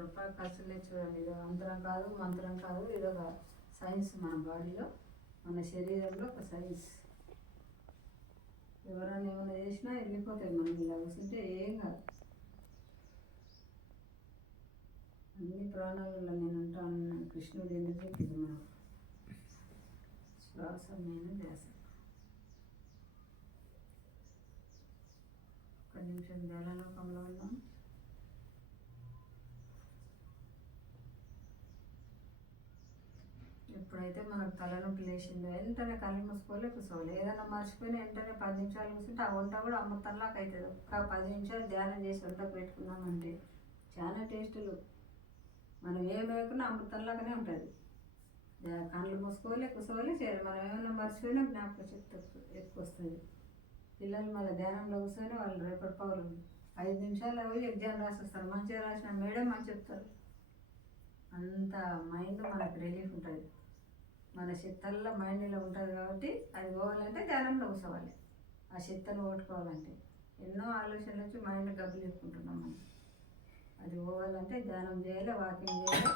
రూపాయలు ఖర్చు లేదు చూడండి. ఇది అంతరం కాదు, మంత్రం కాదు, ఇదొక సైన్స్ మన బాడీలో, మన శరీరంలో ఒక సైన్స్. ఎవరైనా ఏమైనా చేసినా వెళ్ళిపోతాయి. మనం ఇలా కూర్చుంటే ఏం కాదు. అన్ని ప్రాణాలలో నేను అంటాను, కృష్ణుడు ఎందుకు చెప్పింది మనకు శ్వాసమైన ధ్యాస. ఒక నిమిషం ధ్యానలోకంలో ఉన్నాం. ఎప్పుడైతే మనకు తలనొప్పి లేచిందో వెంటనే కళ్ళు మూసుకోలే కూర్చోవాలి. ఏదైనా మర్చిపోయినా వెంటనే 10 నిమిషాలు కూర్చుంటే ఆ వంట కూడా అమృతంలాగా అవుతుంది. ఒక 10 నిమిషాలు ధ్యానం చేసి వంటకు పెట్టుకున్నామంటే చాలా టేస్టులు. మనం ఏం వేయకున్నా అమృతంలాగానే ఉంటుంది. కళ్ళు మూసుకోలే కూర్చోవాలి చేయాలి. మనం ఏమైనా మర్చిపోయినా జ్ఞాపక శక్తి ఎక్కువ వస్తుంది. పిల్లలు మళ్ళీ ధ్యానంలో కూర్చొని వాళ్ళు రేపటి పౌరులు 5 నిమిషాలు అవి ఎగ్జామ్ రాసి వస్తారు. మంచిగా రాసిన మేడం అని చెప్తారు. అంత మైండ్ మనకు రిలీఫ్ ఉంటుంది. మన శక్తుల్లో మైండ్ ఇలా ఉంటుంది కాబట్టి అది పోవాలంటే ధ్యానంలో కూర్చోవాలి. ఆ శక్తిని ఓట్టుకోవాలంటే ఎన్నో ఆలోచనలు వచ్చి మైండ్ గబ్బులు ఎక్కుంటున్నాం మనం. అది పోవాలంటే ధ్యానం చేయాలి, వాకింగ్ చేయాలి.